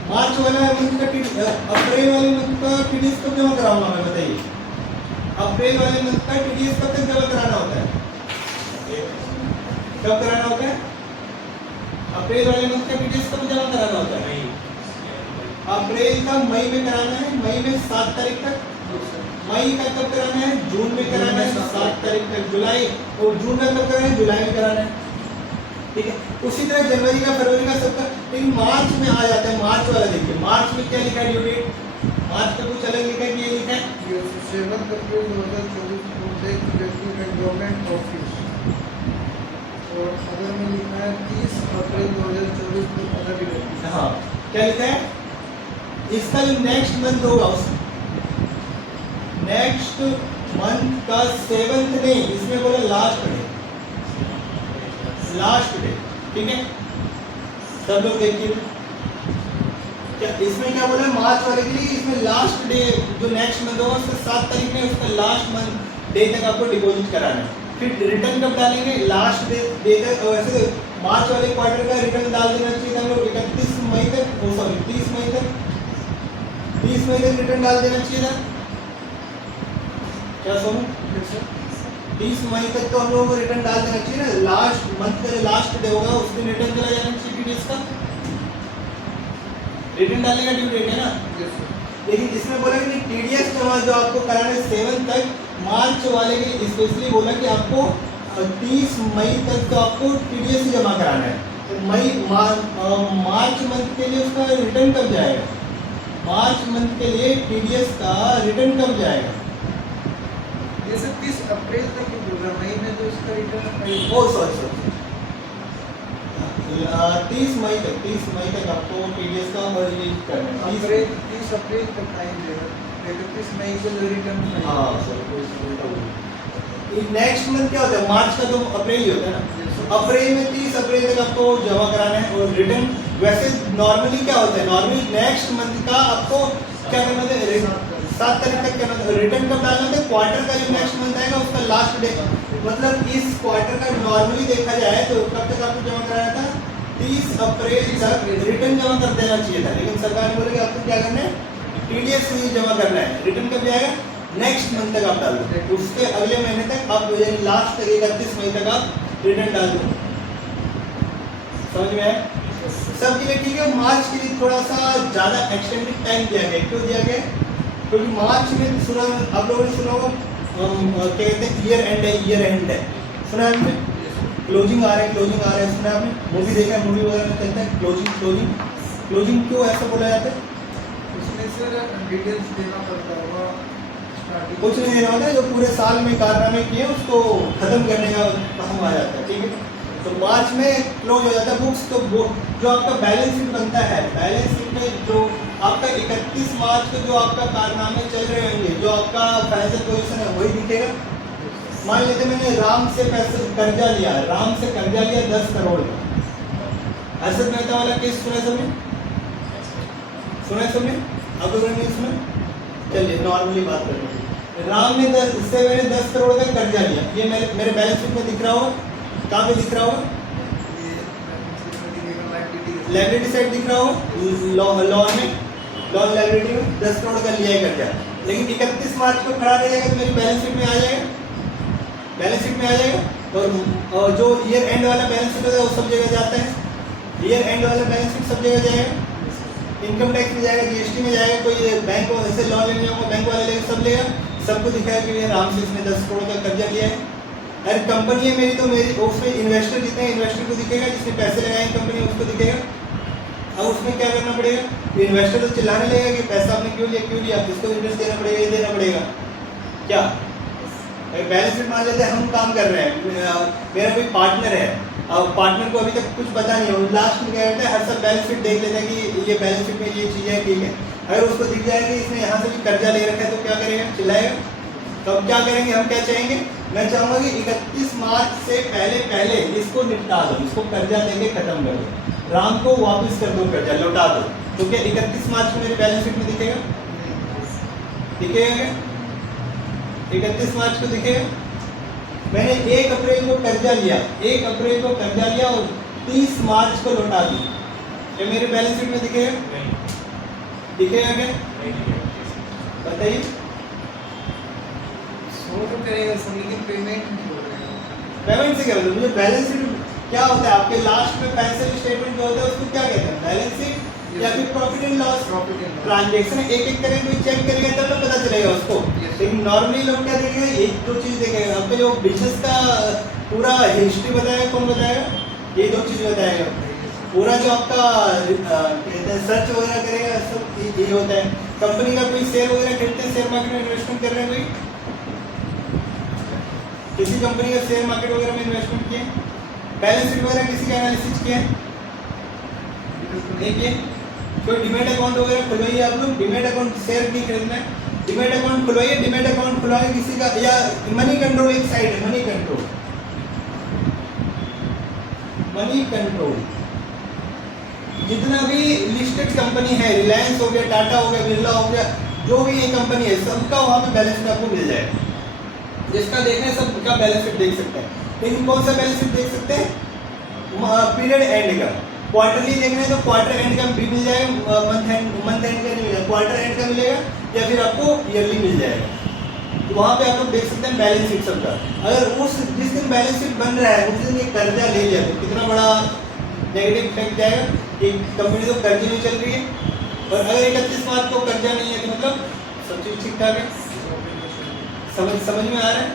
मार्च वाला मंथ का अप्रैल वाले मंथ का टीडीएस कब जमा कराऊंगा मैं, बताइए? अप्रैल वाले मंथ का टीडीएस कब तक जमा कराना होता है? कब कराना होता है? अप्रैल वाले मंथ का टीडीएस कब जमा कराना होता है? अप्रैल का मई में कराना है, मई में 7 तारीख तक। मई का कब कराना है? जून में कराना है 7 तारीख तक। जुलाई और जून का कब कराना है? जुलाई में कराना है, ठीक है। उसी तरह जनवरी का, फरवरी का, सबका। लेकिन मार्च में आ जाता है, मार्च वाला देखिए, मार्च में क्या लिखा है ड्यू डेट? मार्च का कुछ अलग लिखा है कि ये लिखा है? 7 अप्रैल 2024 को डेट इफेक्टिव एनरोलमेंट ऑफिस। और अगर में लिखा है 30 अप्रैल 2024 को अदर इफेक्टिव। हाँ, क्या लिखा है? इसका जो नेक्स्ट मंथ होगा, उस नेक्स्ट मंथ का 7th नहीं, इसमें बोला लास्ट डे, लास्ट डे, ठीक है। सब लोग देखिए क्या इसमें क्या बोला है मार्च वाले के लिए? इसमें लास्ट डे जो नेक्स्ट मंथ होगा उसका 7 तारीख में, उसका लास्ट मंथ डे तक आपको डिपॉजिट कराना है। फिर रिटर्न कब डालेंगे? लास्ट डे तक। और ऐसे मार्च वाले क्वार्टर का रिटर्न डाल देना चाहिए हम लोग 31 मई तक, सॉरी 30 मई तक, 30 मई तक रिटर्न डाल देना चाहिए था। क्या सोनू? 30 मई तक तो हम लोगों को रिटर्न डाल देना चाहिए ना। लास्ट मंथ का जो लास्ट डे होगा उस दिन रिटर्न चला जाना चाहिए टीडीएस का। रिटर्न डालने का ड्यू डेट है ना। लेकिन इसमें बोला कि टीडीएस जमा जो आपको कराना है 7 तक, मार्च वाले के लिए स्पेशली बोला कि आपको 30 मई तक तो आपको टीडीएस ही जमा कराना है। तो मार्च मंथ के लिए उसका रिटर्न कब जाएगा? मार्च मंथ के लिए टीडीएस का रिटर्न कब जाएगा? ये सब 30 अप्रैल तक ही बोल रहा हूं, मई में तो इसका रिटर्न ओ सॉरी 30 मई तक, 30 मई तक आपको टीडीएस का और ये करना है। 30 अप्रैल तक टाइम देगा, 31 मई को जो रिटर्न। हाँ सर, नेक्स्ट मंथ क्या होता है? मार्च का तो अप्रैल ही होता है ना। तो अप्रैल में 30 अप्रैल तक आपको जमा कराना है। और रिटर्न वैसे नॉर्मली क्या होता है? नॉर्मली नेक्स्ट मंथ का आपको क्या करना है? 7 तारीख तक करना है। रिटर्न कब डालना है? क्वार्टर का जो नेक्स्ट मंथ आएगा उसका लास्ट डे, मतलब इस क्वार्टर का नॉर्मली देखा जाए तो कब तक आपको जमा कराना था? 30 अप्रैल तक रिटर्न जमा कर देना चाहिए था। लेकिन सरकार ने बोला कि आपको क्या करना है? टीडीएस ही जमा करना है। रिटर्न कब जाएगा? नेक्स्ट मंथ तक आप डाल दो, उसके अगले महीने तक आप लास्ट 31 मई तक आप रिटर्न डाल दो। समझ में आया? सबके लिए ठीक है। मार्च के लिए थोड़ा सा ज़्यादा एक्सटेंडेड टाइम दिया गया। क्यों दिया गया? क्योंकि मार्च में सुना, आप लोगों ने सुना होगा क्या कहते हैं, ईयर एंड है, ईयर एंड है, सुना है आपने? क्लोजिंग आ रहा है, क्लोजिंग आ रहा है, सुना है आपने? मूवी देखा है, मूवी वगैरह में कहते हैं क्लोजिंग, क्लोजिंग, क्लोजिंग क्यों ऐसा बोला जाता है? उसमें सर डिटेल्स देना पड़ता होगा। कुछ नहीं देना होता है, जो पूरे साल में कारनामे किए उसको खत्म करने का काम आ जाता है, ठीक है। तो मार्च में क्लोज हो जाता है बुक्स। तो जो आपका बैलेंस शीट बनता है, बैलेंस शीट में जो आपका 31 मार्च को जो आपका कारनामे चल रहे होंगे, जो आपका फाइनेंशियल पोजीशन है वही दिखेगा। मान लेते मैंने राम से पैसे कर्जा लिया, राम से कर्जा लिया 10 करोड़ का। हर्षद मेहता वाला केस सुना सबने? सुना सबने? अब तो नहीं सुना? चलिए नॉर्मली बात करते हैं। राम ने 10 करोड़ का कर्जा लिया। ये मेरे बैलेंस शीट में दिख रहा होगा। कहाँ पे दिख रहा होगा? लाइबिलिटी साइड दिख रहा होगा। लॉ में, लॉ लाइबिलिटी में 10 करोड़ का लिया है कर्जा। लेकिन 31 मार्च को खड़ा रहेगा तो मेरी बैलेंस शीट में आ जाएगा। बैलेंस शीट में आ जाएगा। और जो ईयर एंड वाला बैलेंस शीट होता है वो सब जगह जाता है। ईयर एंड वाला बैलेंस शीट सब जगह जाएगा। इनकम टैक्स में जाएगा, जीएसटी में जाएगा, कोई बैंक ऐसे लोन लेने जाऊँगा बैंक वाले लेगा, सब लेगा, सबको दिखाएगा कि भैया राम से इसने 10 करोड़ का कर्जा लिया है। अरे कंपनी है मेरी तो मेरी उसमें इन्वेस्टर जितने हैं इन्वेस्टर को दिखेगा, जिसने पैसे लगाए कंपनी उसको दिखेगा। अब उसमें क्या करना पड़ेगा, इन्वेस्टर तो चिल्लाने लगेगा कि पैसा आपने क्यों लिया, इसको इंटरेस्ट देना पड़ेगा, ये देना पड़ेगा। क्या बैलेंस शीट मान लेते हैं हम काम कर रहे हैं, मेरा कोई पार्टनर है, अब पार्टनर को अभी तक कुछ पता नहीं है, लास्ट में क्या करता है हर सब बैलेंस शीट देख लेता है कि ये बैलेंस शीट में ये चीज़ है, ठीक है। अगर उसको दिख जाएगा कि इसने यहाँ से भी कर्जा ले रखा है तो क्या करेगा, चिल्लाएगा। तो अब क्या करेंगे, हम क्या चाहेंगे, मैं चाहूँगा कि 31 मार्च से पहले इसको निपटा दो, इसको कर्जा देके खत्म कर दो, राम को वापस कर दो, कर्जा लौटा दो। तो क्या 31 मार्च को मेरे बैलेंस शीट में दिखेगा, दिखेगा क्या 31 मार्च को दिखेगा? मैंने 1 अप्रैल को कर्जा लिया, 1 अप्रैल को कर्जा लिया और 30 मार्च को लौटा दी, क्या मेरे बैलेंस शीट में दिखेगा, दिखेगा क्या, बताइए। शो तो करेगा सर, लेकिन पेमेंट नहीं हो रहा है। पेमेंट से क्या मतलब, मुझे बैलेंस शीट क्या होता है, आपके लास्ट में फाइनेंशियल स्टेटमेंट जो होता है उसको क्या कहते हैं, बैलेंस शीट या फिर प्रॉफिट एंड लॉस। ट्रांजेक्शन एक करके कोई चेक करेगा तब तो पता चलेगा उसको, लेकिन नॉर्मली लोग क्या देखेंगे, एक दो चीज़ देखेगा। आपको जो बिजनेस का पूरा हिस्ट्री बताएगा, कौन बताएगा, ये 2 चीज़ बताएगा। पूरा जो आपका कहते हैं सर्च वगैरह करेगा, सब ये होता है। कंपनी का कोई शेयर वगैरह खरीदते हैं, शेयर मार्केट में इन्वेस्टमेंट कर रहे हैं, कोई किसी कंपनी का शेयर मार्केट वगैरह में इन्वेस्टमेंट किए, बैलेंस शीट वगैरह किसी का एनालिसिस किया देखिए। कोई डिमेट अकाउंट वगैरह खुलवाइए आप लोग, डिमेट अकाउंट शेयर नहीं खरीदना है, डिमेट अकाउंट खुलवाइए, डिमेट अकाउंट खुलवाइए किसी का, या मनी कंट्रोल एक साइड है, मनी कंट्रोल, मनी कंट्रोल जितना भी लिस्टेड कंपनी है, रिलायंस हो गया, टाटा हो गया, बिरला हो गया, जो भी ये कंपनी है सबका वहाँ पे बैलेंस शीट आपको मिल जाएगा। जिसका देखना है सबका बैलेंस शीट देख सकते हैं, लेकिन कौन सा बैलेंस शीट देख सकते हैं, पीरियड एंड का। क्वार्टरली देखना है तो क्वार्टर एंड का भी मिल जाएगा, मंथ एंड का नहीं मिलेगा, क्वार्टर एंड का मिलेगा, या फिर आपको ईयरली मिल जाएगा। तो वहाँ पे आप लोग देख सकते हैं बैलेंस शीट सबका। अगर उस जिस दिन बैलेंस शीट बन रहा है उस दिन ये कर्जा ले लिया तो कितना बड़ा नेगेटिव इफेक्ट जाएगा कि कंपनी तो कर्जे में चल रही है, और अगर 31 मार्च को कर्जा नहीं है तो मतलब सब चीज़ ठीक ठाक है। समझ में आ रहा है?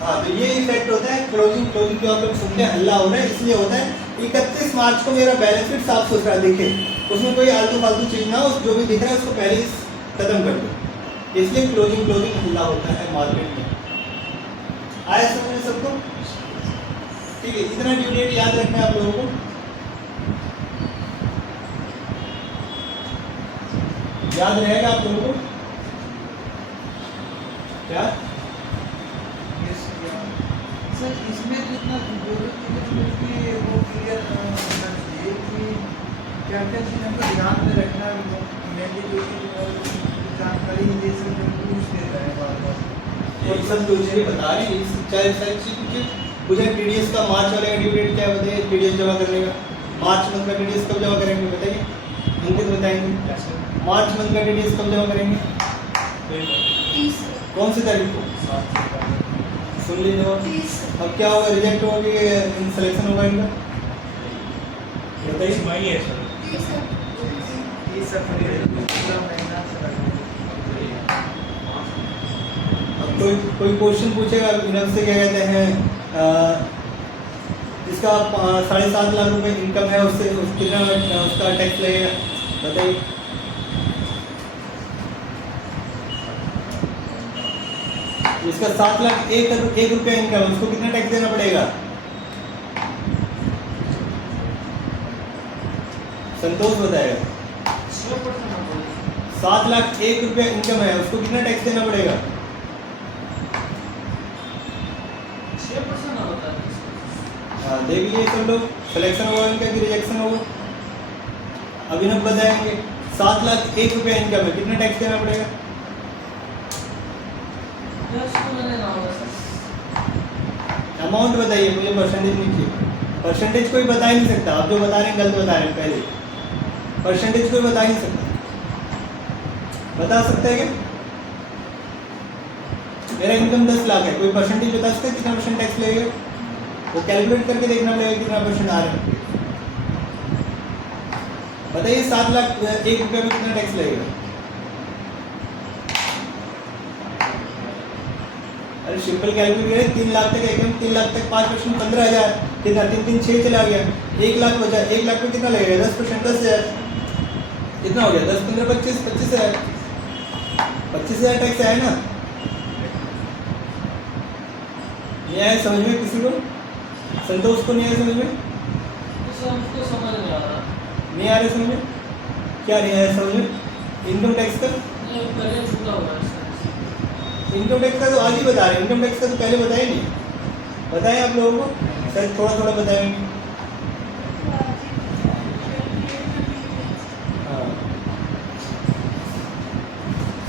हाँ, तो ये इफेक्ट होता है क्लोजिंग जो आप लोग सुनते हैं हल्ला हो रहा है, इसलिए होता है 31 मार्च को मेरा बैलेंस शीट साफ सुथरा दिखे, उसमें कोई आलतू फालतू चीज़ ना हो, जो भी दिख रहा है उसको पहले ही खत्म कर दो, इसलिए क्लोजिंग हल्ला होता है मार्केट में। आया समझ में सबको? ठीक है, इतना ड्यू डेट याद रखना है आप लोगों को। याद रहेगा आप लोगों को क्या? सर इसमें जितना वो क्लियर होना चाहिए कि क्या क्या चीज़ हमको ध्यान में रखना है, मेनली जो कि जानकारी दे सकते हैं पूछ देता है बार बार। ये सब जो चीज़ें बता रहे हैं चाहे सारी चीज़ मुझे टीडीएस का मार्च वाले का ड्यू डेट क्या बताइए, टीडीएस जमा करने का मार्च मंथ का टीडीएस कब जमा करेंगे बताइए, अंकित बताएंगे। मार्च मंथ का टीडीएस कब जमा करेंगे, 30 कौन सी तारीख को, सुन लीजिए। और 30 अब क्या होगा, रिजेक्ट होगा कि सिलेक्शन होगा इनका बताइए। मई है सर, 30 अप्रैल पूरा महीना चला। अब कोई क्वेश्चन पूछेगा इनफ से, क्या कहते हैं जिसका 7.5 लाख रुपए इनकम है उससे कितना उसका टैक्स लगेगा बताइए। जिसका 7 लाख 1 रुपया इनकम है उसको कितना टैक्स देना पड़ेगा, संतोष बताएगा। 7 लाख 1 रुपया इनकम है उसको कितना टैक्स देना पड़ेगा, 6% होता है। हाँ देख लिए सब लोग, सिलेक्शन होगा इनका कि रिजेक्शन होगा। अभिनव बताएंगे 7 लाख 1 रुपया इनकम है कितना टैक्स देना पड़ेगा, अमाउंट बताइए मुझे, परसेंटेज नहीं चाहिए, परसेंटेज कोई बता ही नहीं सकता, आप जो बता रहे हैं गलत बता रहे हैं, पहले परसेंटेज कोई बता ही नहीं सकता, बता सकते हैं क्या, मेरा इनकम 10 लाख है, कोई परसेंटेज बता सकता है कितना परसेंट टैक्स लगेगा? वो कैलकुलेट करके देखना पड़ेगा कितना परसेंट आ रहा है। बताइए 7 लाख 1 रुपये में कितना टैक्स लगेगा? अरे सिंपल कैलकुलेट है, 3 लाख तक एकदम 3 लाख तक 5% 15,000, कितना 3 3 6 चला गया, 1 लाख बचा, 1 लाख में कितना लगेगा? 10% 10,000, कितना हो गया? 10 15 25 25,000, 25,000 टैक्स है ना? ये है समझ में किसी को? संतोष को नहीं है समझ में? हमको समझ नहीं आ रहा। नहीं आ रहे समझ में? क्या नहीं आया समझ में? इनकम टैक्स का ये पहले छूटा हुआ है सर। इनकम टैक्स का तो आज ही बता रहे हैं, इनकम टैक्स का तो पहले बताया नहीं, बताएं आप लोगों को, शायद थोड़ा थोड़ा बताएंगे। हाँ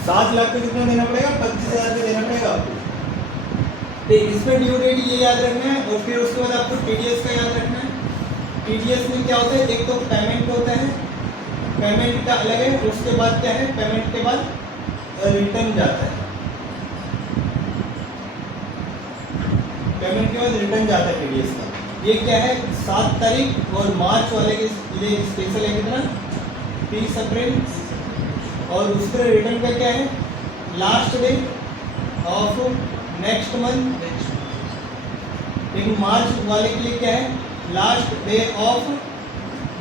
7 लाख पे कितना देना पड़ेगा? 25,000 पे देना पड़ेगा आपको। तो इसमें ड्यू डेट ये याद रखना है, और फिर उसके बाद आपको टीडीएस का याद रखना है। टीडीएस में क्या होता है? एक तो पेमेंट होता है, पेमेंट का अलग है, उसके बाद क्या है? पेमेंट के बाद रिटर्न जाता है, पेमेंट के बाद रिटर्न जाता है टीडीएस का। ये क्या है? 7 तारीख और मार्च वाले के लिए स्पेशल है कितना? 30 अप्रैल, और उसके रिटर्न का क्या है? Last day of next month. लेकिन मार्च वाले के लिए क्या है? Last day of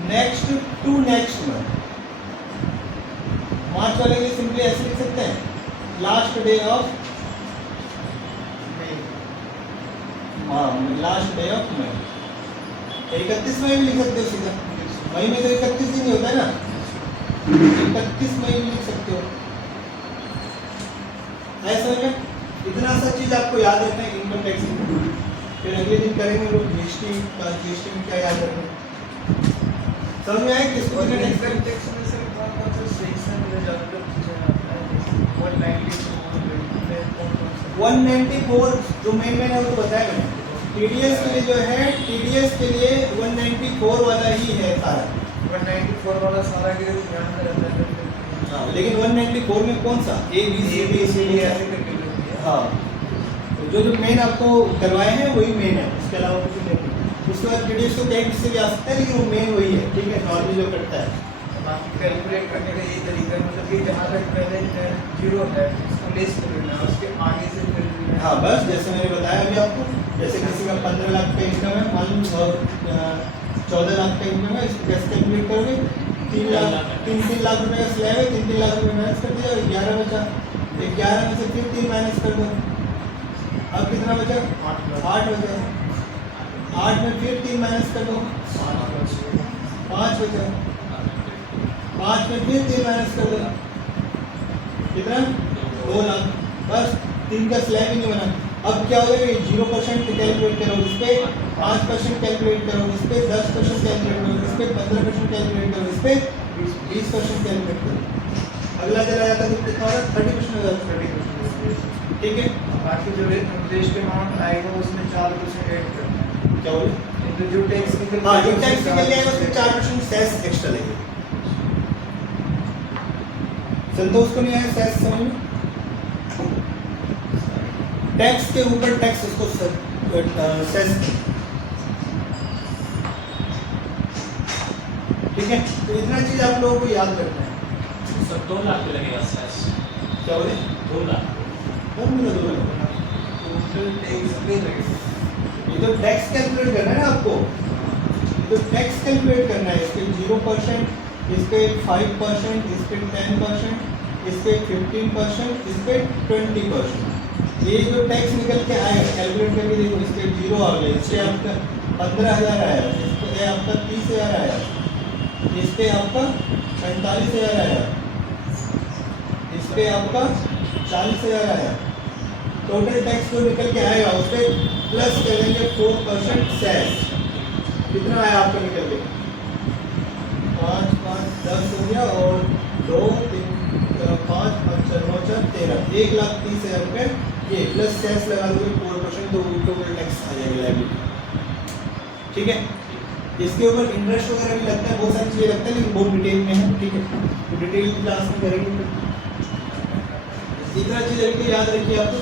next to next month. March वाले के लिए सिंपली ऐसे लिख सकते हैं, last day of last day of मई। 31 मई भी लिख सकते हो सीधा, मई में तो 31 दिन ही होता है ना, 31 मई भी लिख सकते हो। ऐसा समझ में? इतना सा चीज आपको याद रखना है इनकम टैक्स में। फिर अगले दिन करेंगे लोग जीएसटी का, जीएसटी में क्या याद रखना है। समझ में आया किसको और कितना इनकम टैक्स? टैक्स में सर कौन-कौन सा सेक्शन में ज़्यादातर चीज़ें आता है? 190 में कौन-कौन सा? 194 जो मेन है वो तो बताया मैंने। टीडीएस के लिए जो है, टीडीएस के लिए 194 वाला ही है सारा। 194 वाला सारा के ध्यान में रहता है। हाँ, लेकिन 194 में कौन सा? A B C D C D ऐसे करके लोग दिया। हाँ, तो जो मेन आपको करवाए हैं वही मेन है, उसके अलावा कुछ नहीं। उसके बाद टीडीएस तो टैक्स से भी आ सकता है, लेकिन वो मेन वही है, ठीक है, नॉर्मली जो कटता है। बाकी कैलकुलेट करने का यही तरीका है, मतलब कि जहाँ तक पहले जीरो है उसको लेस कर लेना है, उसके आगे से फिर हाँ बस जैसे मैंने बताया अभी आपको, जैसे किसी का 15 लाख का इनकम है मान लो, और 14 लाख का इनकम है, इसको कैसे कैलकुलेट करोगे? 3 लाख रुपए का स्लैब है, 3 लाख रुपए माइनस कर दिया, 11 बचा, 11 में से फिर 3 माइनस कर दो, अब कितना बचा? 8 बचा, 8 में फिर 3 माइनस कर दो, 5 बचा, 5 में फिर 3 माइनस कर दो, कितना? 2 लाख। बस 3 का स्लैब ही नहीं बना। अब क्या हो जाएगा? 0% कैलकुलेट करो, इस पे 5% कैलकुलेट करो, इस पे 10% कैलकुलेट करो, इस पे 15% कैलकुलेट करो, इस पे 20% कैलकुलेट करो। अगला चला जाता है तो कितना होगा? 30% हो जाता है, 30%। ठीक है, बाकी जो इंटरेस्ट अमाउंट आएगा उसमें 4% ऐड करना है। क्या बोले? तो जो टैक्स निकल हाँ, जो टैक्स निकल जाएगा उसमें 4% सेस एक्स्ट्रा लगेगा। संतोष को नहीं आया सेस समझ में? टैक्स के ऊपर टैक्स, उसको सेस, ठीक है। तो इतना चीज आप लोगों को याद रखना है। सर 2 लाख पे लगेगा सर। क्या बोले? 2 लाख। कौन बोला 2 लाख? टोटल टैक्स पे लगेगा। ये तो टैक्स कैलकुलेट करना है ना आपको, ये तो टैक्स कैलकुलेट करना है। इस पे 0%, इस पे 5%, इस पे 10%, इस पे 15%, इस पे 20%। ये जो टैक्स निकल के आएगा कैलकुलेट करके देखो, इस पे 0 आ गया, इस पे आपका 15,000 आया, इस पे आपका 30,000 आया, इस पे आपका 45,000 आया, इस पे आपका 40,000 आया। टोटल टैक्स जो निकल के आएगा उस पर प्लस करेंगे 4% सेस। कितना आया आपका निकल के? 5 5 10 हो गया, और 2 3 5 5 4 9 4 13, 1,30,000 रुपये ये प्लस सेस लगा दोगे 4%, तो टोटल टैक्स आ जाएगा लायबिलिटी। ठीक है, इसके ऊपर इंटरेस्ट वगैरह भी लगता है, बहुत सारी चीज़ें लगता है, लेकिन बहुत डिटेल में है। ठीक है, तो डिटेल क्लास में करेंगे। इतना चीज़ अभी याद रखिए आपको।